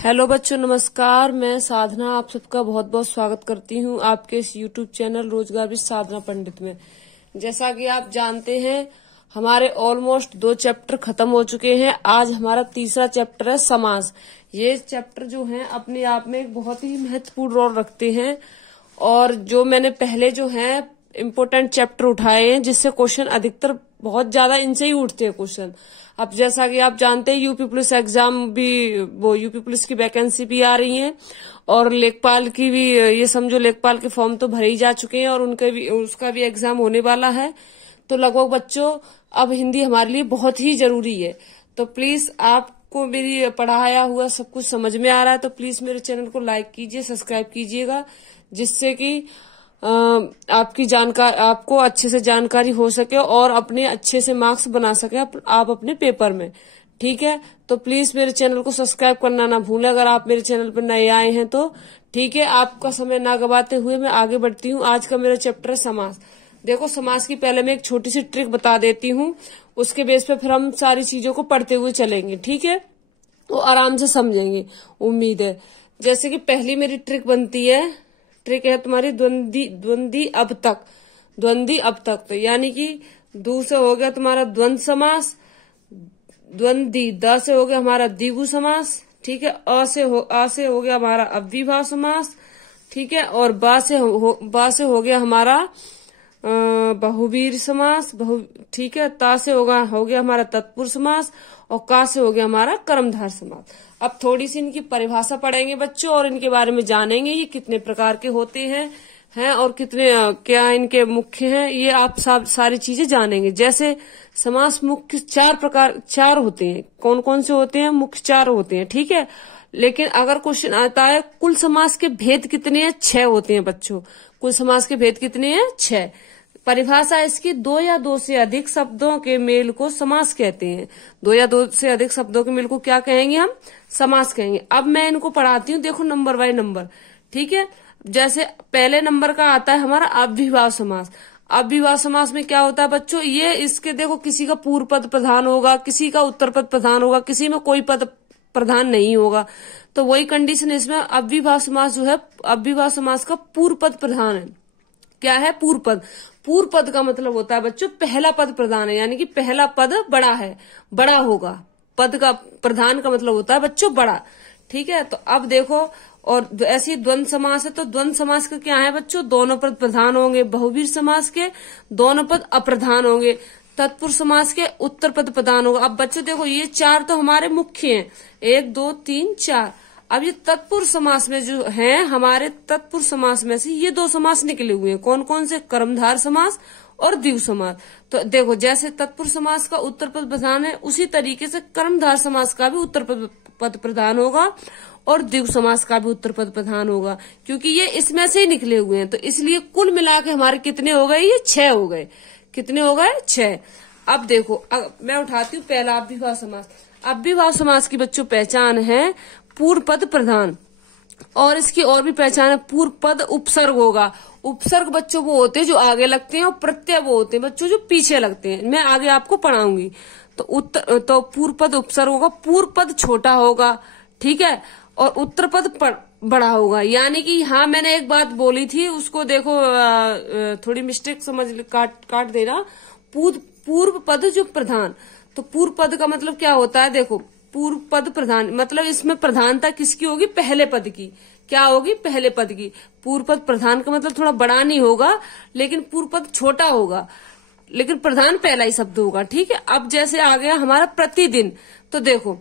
Hello बच्चों, नमस्कार। मैं साधना आप सबका बहुत बहुत स्वागत करती हूँ आपके इस यूट्यूब चैनल रोजगार विद साधना पंडित में। जैसा कि आप जानते हैं, हमारे ऑलमोस्ट 2 चैप्टर खत्म हो चुके हैं। आज हमारा तीसरा चैप्टर है समास। ये चैप्टर जो है अपने आप में एक बहुत ही महत्वपूर्ण रोल रखते हैं और जो मैंने पहले जो है इम्पोर्टेंट चैप्टर उठाए हैं, जिससे क्वेश्चन अधिकतर बहुत ज्यादा इनसे ही उठते हैं क्वेश्चन। अब जैसा कि आप जानते हैं, यूपी पुलिस एग्जाम भी, वो यूपी पुलिस की वैकेंसी भी आ रही है और लेखपाल की भी, ये समझो लेखपाल के फॉर्म तो भरे ही जा चुके हैं और उसका भी एग्जाम होने वाला है। तो लगभग बच्चों अब हिंदी हमारे लिए बहुत ही जरूरी है। तो प्लीज, आपको मेरी पढ़ाया हुआ सब कुछ समझ में आ रहा है तो प्लीज मेरे चैनल को लाइक कीजिए, सब्सक्राइब कीजिएगा, जिससे कि आपको अच्छे से जानकारी हो सके और अपने अच्छे से मार्क्स बना सके आप अपने पेपर में। ठीक है, तो प्लीज मेरे चैनल को सब्सक्राइब करना ना भूलें अगर आप मेरे चैनल पर नए आए हैं तो। ठीक है, आपका समय ना गवाते हुए मैं आगे बढ़ती हूँ। आज का मेरा चैप्टर है समास। देखो, समास की पहले मैं एक छोटी सी ट्रिक बता देती हूँ, उसके बेस पे फिर हम सारी चीजों को पढ़ते हुए चलेंगे। ठीक है, तो आराम से समझेंगे, उम्मीद है। जैसे कि पहली मेरी ट्रिक बनती है, ट्रिक है तुम्हारी द्वंद्वी अब तक। तो यानी कि दू से हो गया तुम्हारा द्वंद्व समास, द्वंद्वी द से हो गया हमारा द्विगु समास। ठीक है, आ से हो गया हमारा अव्ययीभाव समास। ठीक है, और बा से हो गया हमारा बहुवीर समास। ठीक है, ता से हो गया हमारा तत्पुरुष समास और का से हो गया हमारा कर्मधार समास। अब थोड़ी सी इनकी परिभाषा पढ़ेंगे बच्चों और इनके बारे में जानेंगे, ये कितने प्रकार के होते हैं और कितने क्या इनके मुख्य हैं, ये आप सारी चीजें जानेंगे। जैसे समास मुख्य 4 होते हैं। कौन कौन से होते हैं? मुख्य 4 होते हैं। ठीक है, लेकिन अगर क्वेश्चन आता है कुल समास के भेद कितने हैं? 6 होते हैं बच्चों। कुल समास के भेद कितने हैं? 6। परिभाषा इसकी 2 या 2 से अधिक शब्दों के मेल को समास कहते हैं। 2 या 2 से अधिक शब्दों के मेल को क्या कहेंगे? हम समास कहेंगे। अब मैं इनको पढ़ाती हूँ, देखो नंबर बाय नंबर। ठीक है, जैसे पहले नंबर का आता है हमारा अव्ययीभाव समास। अव्ययीभाव समास में क्या होता है बच्चों? ये इसके देखो, किसी का पूर्व पद प्रधान होगा, किसी का उत्तर पद प्रधान होगा, किसी में कोई पद प्रधान नहीं होगा। तो वही कंडीशन इसमें अव्ययीभाव समास जो है, अव्ययीभाव समास का पूर्व पद प्रधान है। क्या है? पूर्व पद। पूर्व पद का मतलब होता है बच्चों पहला पद प्रधान है, यानी कि पहला पद बड़ा है, बड़ा होगा। पद का प्रधान का मतलब होता है बच्चों बड़ा। ठीक है, तो अब देखो, और ऐसी द्वंद्व समास है तो द्वंद्व समास का क्या है बच्चों? दोनों पद प्रधान होंगे। बहुवीर समास के दोनों पद अप्रधान होंगे। तत्पुरुष समास के उत्तर पद प्रधान होगा। अब बच्चों देखो, ये 4 तो हमारे मुख्य हैं, 1 2 3 4। अब ये तत्पुरुष समास में जो है, हमारे तत्पुरुष समास में से ये 2 समास निकले हुए हैं। कौन कौन से? कर्मधार समास और द्विगु समास। तो देखो, जैसे तत्पुरुष समास का उत्तर पद प्रधान है, उसी तरीके से कर्मधार समास का भी उत्तर पद प्रधान होगा और द्विगु समास का भी उत्तर पद प्रधान होगा, क्योंकि ये इसमें से ही निकले हुए हैं। तो इसलिए कुल मिला के हमारे कितने हो गए? ये 6 हो गए। कितने हो गए? 6। अब देखो, मैं उठाती हूँ पहला अव्ययीभाव समास। अव्ययीभाव समास की बच्चों पहचान है पूर्व पद प्रधान, और इसकी और भी पहचान है पूर्व पद उपसर्ग होगा। उपसर्ग बच्चों वो होते हैं जो आगे लगते हैं और प्रत्यय वो होते हैं बच्चों जो पीछे लगते हैं। मैं आगे आपको पढ़ाऊंगी। तो पूर्व पद उपसर्ग होगा, पूर्व पद छोटा होगा। ठीक है, और उत्तर पद बड़ा होगा। यानी कि हाँ, मैंने एक बात बोली थी, उसको देखो, थोड़ी मिस्टेक समझ काट देना। पूर्व पद जो प्रधान, तो पूर्व पद का मतलब क्या होता है? देखो, पूर्व पद प्रधान मतलब इसमें प्रधानता किसकी होगी? पहले पद की। क्या होगी? पहले पद की। पूर्व पद प्रधान का मतलब थोड़ा बड़ा नहीं होगा, लेकिन पूर्व पद छोटा होगा, लेकिन प्रधान पहला ही शब्द होगा। ठीक है, अब जैसे आ गया हमारा प्रतिदिन। तो देखो,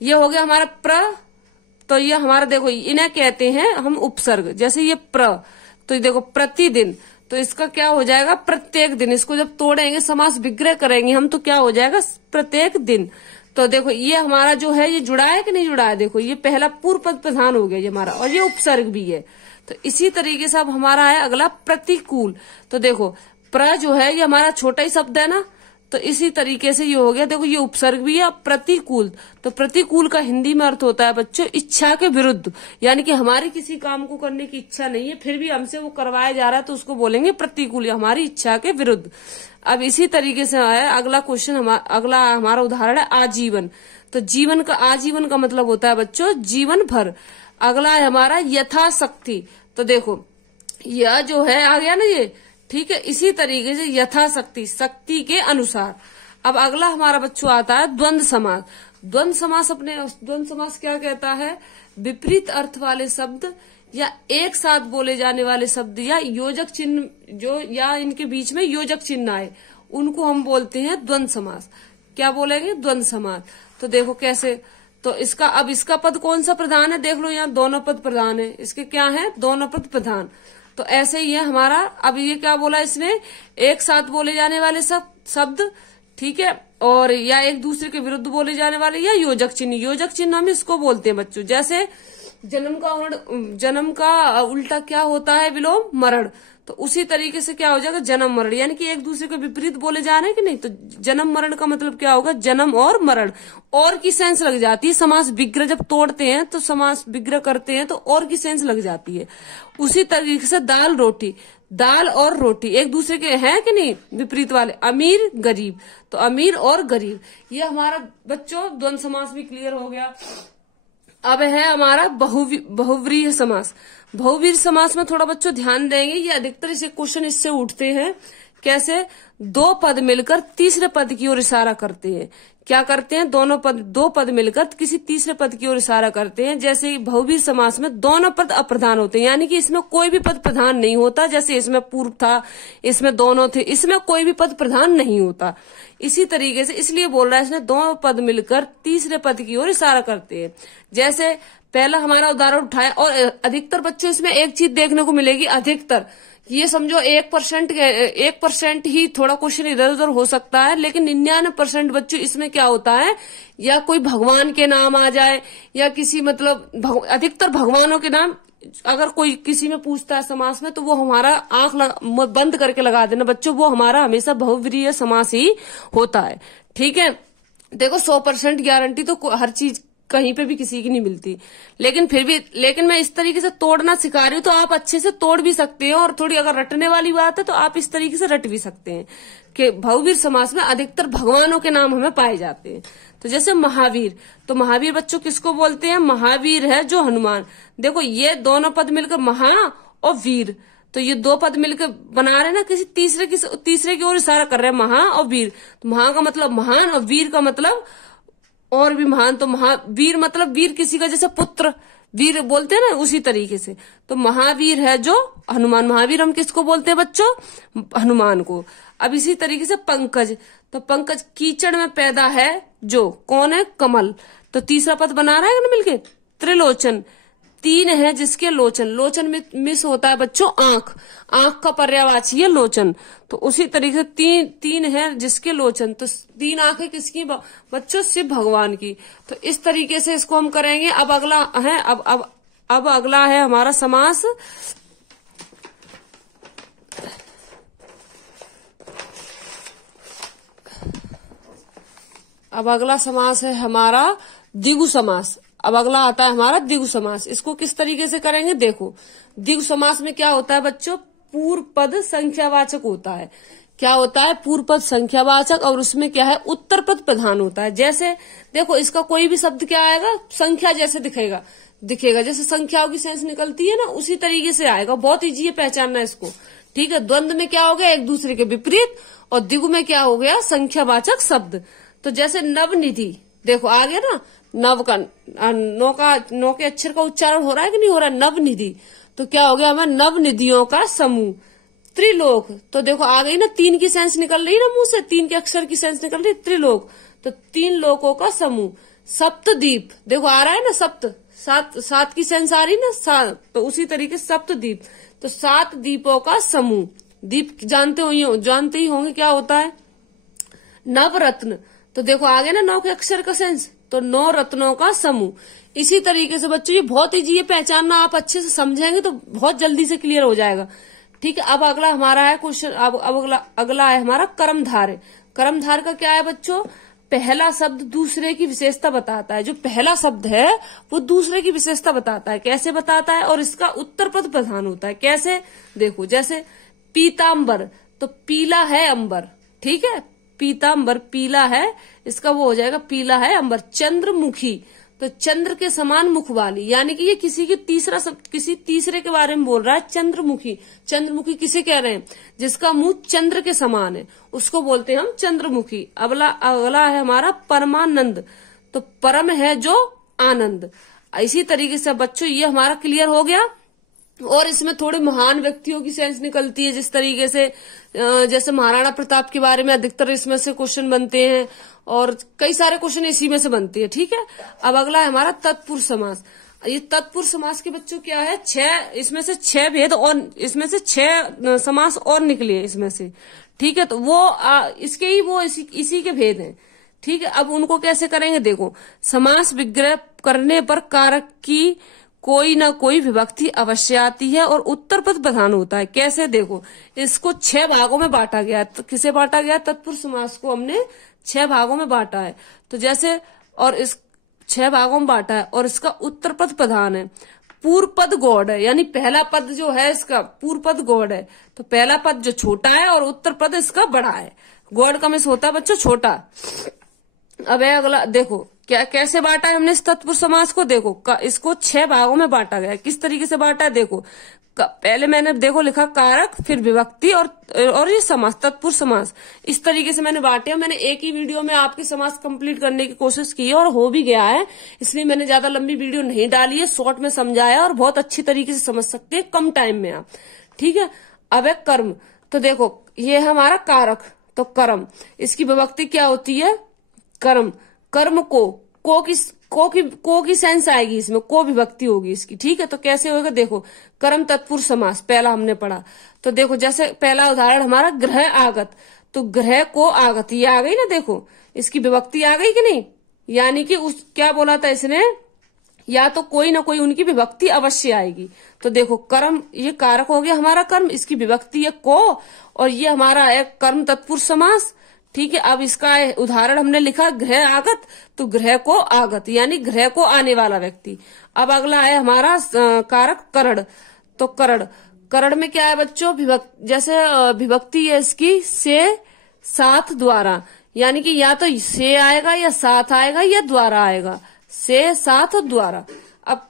ये हो गया हमारा तो ये हमारा, देखो, इन्हें कहते हैं हम उपसर्ग। जैसे ये तो ये देखो प्रतिदिन, तो इसका क्या हो जाएगा? प्रत्येक दिन। इसको जब तोड़ेंगे, समास विग्रह करेंगे हम, तो क्या हो जाएगा? प्रत्येक दिन। तो देखो, ये हमारा जो है, ये जुड़ा है कि नहीं जुड़ा है? देखो, ये पहला पूर्व पद प्रधान हो गया ये हमारा, और ये उपसर्ग भी है। तो इसी तरीके से अब हमारा है अगला प्रतिकूल। तो देखो, जो है ये हमारा छोटा ही शब्द है ना, तो इसी तरीके से ये हो गया। देखो ये उपसर्ग भी है। प्रतिकूल, तो प्रतिकूल का हिंदी में अर्थ होता है बच्चों इच्छा के विरुद्ध, यानी कि हमारी किसी काम को करने की इच्छा नहीं है, फिर भी हमसे वो करवाया जा रहा है, तो उसको बोलेंगे प्रतिकूल, हमारी इच्छा के विरुद्ध। अब इसी तरीके से है अगला क्वेश्चन, अगला हमारा उदाहरण है आजीवन। तो जीवन का, आजीवन का मतलब होता है बच्चों जीवन भर। अगला है हमारा यथाशक्ति। तो देखो यह जो है आ गया ना ये, ठीक है। इसी तरीके से यथाशक्ति, शक्ति के अनुसार। अब अगला हमारा बच्चों आता है द्वंद्व समास। द्वंद्व समास, अपने द्वंद्व समास क्या कहता है, विपरीत अर्थ वाले शब्द या एक साथ बोले जाने वाले शब्द या योजक चिन्ह जो, या इनके बीच में योजक चिन्ह आए, उनको हम बोलते हैं द्वंद्व समास। क्या बोलेंगे, द्वंद्व समास। तो देखो कैसे, तो इसका, अब इसका पद कौन सा प्रधान है, देख लो यहाँ दोनों पद प्रधान है, इसके क्या है, दोनों पद प्रधान। तो ऐसे ही है हमारा। अब ये क्या बोला इसने, एक साथ बोले जाने वाले शब्द, ठीक है, और या एक दूसरे के विरुद्ध बोले जाने वाले या योजक चिन्ह। योजक चिन्ह हम इसको बोलते हैं बच्चों, जैसे जन्म का उल्टा क्या होता है, विलोम मरण। तो उसी तरीके से क्या हो जाएगा, जन्म मरण, यानी कि एक दूसरे के विपरीत बोले जा रहे हैं कि नहीं। तो जन्म मरण का मतलब क्या होगा, जन्म और मरण। और की सेंस लग जाती है, समास विग्रह जब तोड़ते हैं तो समास विग्रह करते हैं तो और की सेंस लग जाती है। उसी तरीके से दाल रोटी, दाल और रोटी एक दूसरे के हैं कि नहीं, विपरीत वाले। अमीर गरीब, तो अमीर और गरीब, ये हमारा बच्चों द्वंद्व समास भी क्लियर हो गया। अब है हमारा बहुव्रीहि समास। बहुव्रीहि समास में थोड़ा बच्चों ध्यान देंगे, ये अधिकतर इसे क्वेश्चन इससे उठते हैं। कैसे, दो पद मिलकर तीसरे पद की ओर इशारा करते हैं। क्या करते हैं, दो पद मिलकर किसी तीसरे पद की ओर इशारा करते हैं। जैसे बहुव्रीहि समास में दोनों पद अप्रधान होते हैं, यानी कि इसमें कोई भी पद प्रधान नहीं होता। जैसे इसमें पूर्व था, इसमें दोनों थे, इसमें कोई भी पद प्रधान नहीं होता। इसी तरीके से इसलिए बोल रहा है इसने दोनों पद मिलकर तीसरे पद की ओर इशारा करते हैं। जैसे पहला हमारा उदाहरण उठाया, और अधिकतर बच्चे इसमें एक चीज देखने को मिलेगी, अधिकतर ये समझो 1% ही थोड़ा क्वेश्चन इधर उधर हो सकता है, लेकिन 99% बच्चों इसमें क्या होता है, या कोई भगवान के नाम आ जाए, या किसी मतलब अधिकतर भगवानों के नाम अगर कोई किसी में पूछता है समास में, तो वो हमारा आंख बंद करके लगा देना बच्चों, वो हमारा हमेशा बहुव्रीहि समास ही होता है। ठीक है, देखो 100% गारंटी तो हर चीज कहीं पे भी किसी की नहीं मिलती, लेकिन फिर भी, लेकिन मैं इस तरीके से तोड़ना सिखा रही हूँ तो आप अच्छे से तोड़ भी सकते हैं, और थोड़ी अगर रटने वाली बात है तो आप इस तरीके से रट भी सकते हैं कि बहुव्रीहि समास में अधिकतर भगवानों के नाम हमें पाए जाते हैं। तो जैसे महावीर, तो महावीर बच्चों किसको बोलते हैं, महावीर है जो हनुमान। देखो ये दोनों पद मिलकर महा और वीर, तो ये दो पद मिलकर बना रहे ना, किसी तीसरे की ओर इशारा कर रहे हैं, महा और वीर। तो महा का मतलब महान और वीर का मतलब और भी महान। तो महावीर मतलब वीर किसी का, जैसे पुत्र वीर बोलते हैं ना, उसी तरीके से। तो महावीर है जो हनुमान, महावीर हम किसको बोलते हैं बच्चों, हनुमान को। अब इसी तरीके से पंकज, तो पंकज कीचड़ में पैदा है जो, कौन है, कमल। तो तीसरा पद बना रहा है ना मिलके, त्रिलोचन, तीन है जिसके लोचन, लोचन में मिस होता है बच्चों आंख, आंख का पर्यायवाची है लोचन। तो उसी तरीके से तीन है जिसके लोचन, तो तीन आंखें किसकी बच्चों, शिव भगवान की। तो इस तरीके से इसको हम करेंगे। अब अगला है, अब अगला है हमारा समास, अब अगला समास है हमारा द्विगु समास। अब अगला आता है हमारा द्विगु समास। इसको किस तरीके से करेंगे, देखो द्विगु समास में क्या होता है बच्चों, पूर्व पद संख्यावाचक होता है। क्या होता है, पूर्व पद संख्यावाचक, और उसमें क्या है, उत्तर पद प्रधान होता है। जैसे देखो इसका कोई भी शब्द क्या आएगा, संख्या जैसे दिखेगा, जैसे संख्याओं की सेंस निकलती है ना, उसी तरीके से आएगा। बहुत ईजी है पहचानना इसको। ठीक है, द्वंद्व में क्या हो गया, एक दूसरे के विपरीत, और द्विगु में क्या हो गया, संख्यावाचक शब्द। तो जैसे नवनिधि, देखो आ गया ना, नव का नो के अक्षर का उच्चारण हो रहा है कि नहीं हो रहा है, नवनिधि। तो क्या हो गया हमें, नवनिधियों का समूह। त्रिलोक, तो देखो आ गई ना, तीन की सेंस निकल रही है ना मुंह से, तीन के अक्षर की सेंस निकल रही, त्रिलोक, तो तीन लोकों का समूह। सप्तद्वीप, देखो आ रहा है ना, सात की सेंस आ रही ना, सात, तो उसी तरीके सप्तद्वीप, तो 7 द्वीपों का समूह। द्वीप जानते ही होंगे क्या होता है, नवरत्न, तो देखो आ गया ना 9 के अक्षर का सेंस, तो 9 रत्नों का समूह। इसी तरीके से बच्चों ये बहुत ईजी है पहचानना, आप अच्छे से समझेंगे तो बहुत जल्दी से क्लियर हो जाएगा। ठीक है, अब अगला हमारा है क्वेश्चन, अब अगला है हमारा कर्मधारय। कर्मधार का क्या है बच्चों, पहला शब्द दूसरे की विशेषता बताता है। जो पहला शब्द है वो दूसरे की विशेषता बताता है। कैसे बताता है, और इसका उत्तर पद प्रधान होता है। कैसे, देखो जैसे पीताम्बर, तो पीला है अंबर, ठीक है, पीताम्बर पीला है, इसका वो हो जाएगा पीला है अंबर। चंद्रमुखी, तो चंद्र के समान मुख वाली, यानी कि ये किसी तीसरे के बारे में बोल रहा है। चंद्रमुखी, चंद्रमुखी किसे कह रहे हैं, जिसका मुंह चंद्र के समान है, उसको बोलते हैं हम चंद्रमुखी। अगला है हमारा परमानंद, तो परम है जो आनंद। इसी तरीके से बच्चों ये हमारा क्लियर हो गया। और इसमें थोड़े महान व्यक्तियों की सेंस निकलती है, जिस तरीके से जैसे महाराणा प्रताप के बारे में अधिकतर इसमें से क्वेश्चन बनते हैं, और कई सारे क्वेश्चन इसी में से बनते हैं, ठीक है। अब अगला है हमारा तत्पुरुष समास। ये तत्पुरुष समास के बच्चों क्या है, 6, इसमें से 6 भेद, और इसमें से 6 समास और निकले इसमें से, ठीक है। तो वो इसके ही वो इसी के भेद हैं, ठीक है। अब उनको कैसे करेंगे, देखो समास विग्रह करने पर कारक की कोई ना कोई विभक्ति अवश्य आती है और उत्तर पद प्रधान होता है। कैसे, देखो इसको 6 भागों में बांटा गया है। तो किसे बांटा गया, तत्पुरुष समास को हमने 6 भागों में बांटा है। तो जैसे, और इस 6 भागों में बांटा है, और इसका उत्तर पद प्रधान है। पूर्व पद गौड़ है, यानी पहला पद जो है इसका पूर्व पद गौड़ है, तो पहला पद जो छोटा है और उत्तर पद इसका बड़ा है। गौड़ का मिस होता है बच्चों छोटा। अब है अगला, देखो क्या कैसे बांटा है हमने इस तत्पुरुष समास को, देखो इसको 6 भागों में बांटा गया है। किस तरीके से बांटा है, देखो पहले मैंने देखो लिखा कारक, फिर विभक्ति, और ये समास, तत्पुरुष समास, इस तरीके से मैंने बांटे। मैंने एक ही वीडियो में आपके समास कंप्लीट करने की कोशिश की है और हो भी गया है, इसलिए मैंने ज्यादा लंबी वीडियो नहीं डाली है, शॉर्ट में समझाया, और बहुत अच्छी तरीके से समझ सकते हैं कम टाइम में आप, ठीक है। अब है कर्म, तो देखो ये हमारा कारक, तो कर्म, इसकी विभक्ति क्या होती है, कर्म। कर्म को की सेंस आएगी इसमें, को विभक्ति होगी इसकी, ठीक है। तो कैसे होगा, देखो कर्म तत्पुरुष समास पहला हमने पढ़ा। तो देखो जैसे पहला उदाहरण हमारा ग्रह आगत, तो ग्रह को आगत, ये आ गई ना, देखो इसकी विभक्ति आ गई कि नहीं, यानी कि उस क्या बोला था इसने, या तो कोई ना कोई उनकी विभक्ति अवश्य आएगी। तो देखो कर्म, ये कारक हो गया हमारा कर्म, इसकी विभक्ति है को, और ये हमारा है कर्म तत्पुरुष समास, ठीक है। अब इसका उदाहरण हमने लिखा ग्रह आगत, तो ग्रह को आगत, यानी ग्रह को आने वाला व्यक्ति। अब अगला है हमारा कारक करण, तो करण में क्या है बच्चों, जैसे विभक्ति है इसकी से साथ द्वारा, यानी कि या तो से आएगा या साथ आएगा या द्वारा आएगा, से साथ और द्वारा। अब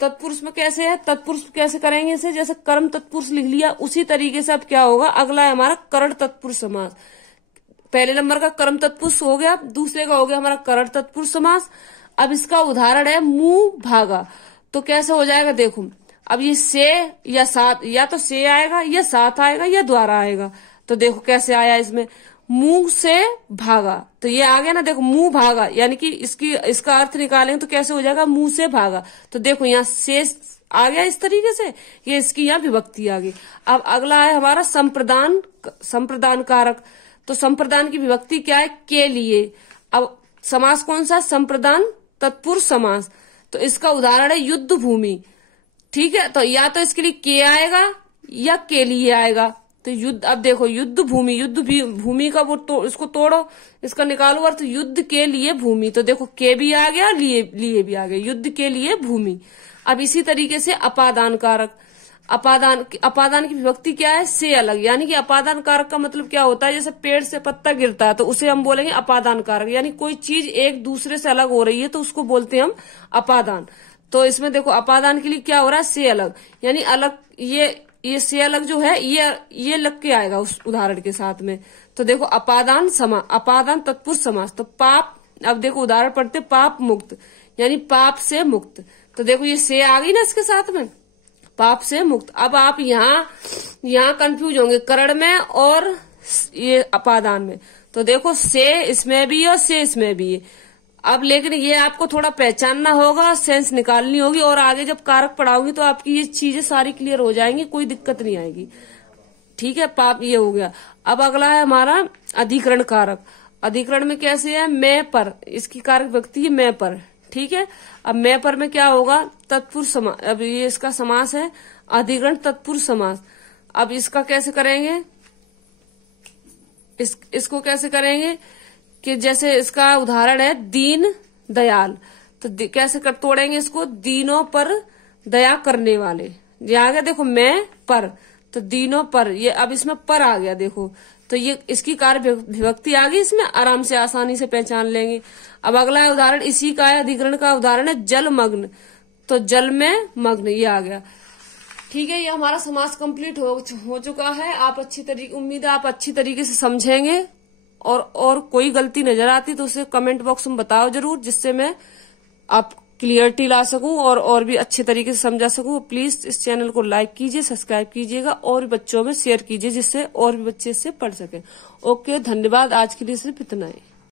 तत्पुरुष में कैसे है, तत्पुरुष कैसे करेंगे इसे, जैसे कर्म तत्पुरुष लिख लिया, उसी तरीके से अब क्या होगा, अगला है हमारा करण तत्पुरुष समास। पहले नंबर का कर्म तत्पुरुष हो गया, दूसरे का हो गया हमारा करण तत्पुरुष समास। अब इसका उदाहरण है मुंह भागा, तो कैसे हो जाएगा, देखो अब ये से या साथ, या तो से आएगा या साथ आएगा या द्वारा आएगा। तो देखो कैसे आया इसमें, मुंह से भागा, तो ये आ गया ना, देखो मुंह भागा, यानी कि इसका अर्थ निकालेंगे तो कैसे हो जाएगा, मुंह से भागा। तो देखो यहाँ से आ गया इस तरीके से, ये इसकी यहाँ विभक्ति आ गई। अब अगला है हमारा संप्रदान कारक, तो संप्रदान की विभक्ति क्या है, के लिए। अब समास कौन सा, संप्रदान तत्पुरुष समास, तो इसका उदाहरण है युद्ध भूमि, ठीक है। तो या तो इसके लिए के आएगा या के लिए आएगा, तो युद्ध, अब देखो युद्ध भूमि का वो इसको तोड़ो, इसका निकालो अर्थ, युद्ध के लिए भूमि, तो देखो के भी आ गया, लिए भी आ गया, युद्ध के लिए भूमि। अब इसी तरीके से अपादान कारक, अपादान की विभक्ति क्या है, से अलग, यानी कि अपादान कारक का मतलब क्या होता है, जैसे पेड़ से पत्ता गिरता है तो उसे हम बोलेंगे अपादान कारक, यानी कोई चीज एक दूसरे से अलग हो रही है तो उसको बोलते हैं हम अपादान। तो इसमें देखो अपादान के लिए क्या हो रहा है, से अलग, यानी अलग, ये से अलग जो है ये लग के आएगा उस उदाहरण के साथ में। तो देखो अपादान तत्पुरुष समास, तो पाप, अब देखो उदाहरण पढ़ते, पाप मुक्त, यानी पाप से मुक्त, तो देखो ये से आ गई ना इसके साथ में, पाप से मुक्त। अब आप यहाँ कंफ्यूज होंगे करण में और ये अपादान में, तो देखो से इसमें भी है और से इसमें भी है। अब लेकिन ये आपको थोड़ा पहचानना होगा, सेंस निकालनी होगी, और आगे जब कारक पढ़ाओगी तो आपकी ये चीजें सारी क्लियर हो जाएंगी, कोई दिक्कत नहीं आएगी, ठीक है। पाप ये हो गया। अब अगला है हमारा अधिकरण कारक। अधिकरण में कैसे है, मैं पर, इसकी कारक व्यक्ति है मैं पर, ठीक है। अब मैं पर में क्या होगा, तत्पुरुष समास, अब ये इसका समास है अधिकरण तत्पुरुष समास। अब इसका कैसे करेंगे, इसको कैसे करेंगे कि जैसे इसका उदाहरण है दीन दयाल, तो कैसे तोड़ेंगे इसको, दीनों पर दया करने वाले। ये आ गया देखो मैं पर, तो दीनों पर, ये अब इसमें पर आ गया देखो, तो ये इसकी कार्य विभक्ति आ गई, इसमें आराम से आसानी से पहचान लेंगे। अब अगला उदाहरण इसी का है, अधिकरण का उदाहरण है जलमग्न, तो जल में मग्न, ये आ गया। ठीक है, ये हमारा समास कंप्लीट हो चुका है। आप अच्छी तरीके, उम्मीद है आप अच्छी तरीके से समझेंगे, और कोई गलती नजर आती तो उसे कमेंट बॉक्स में बताओ जरूर, जिससे मैं आप क्लियरिटी ला सकूं और भी अच्छे तरीके से समझा सकूं। प्लीज इस चैनल को लाइक कीजिए, सब्सक्राइब कीजिएगा और भी बच्चों में शेयर कीजिए, जिससे और भी बच्चे इससे पढ़ सकें। ओके, धन्यवाद। आज के लिए सिर्फ इतना ही।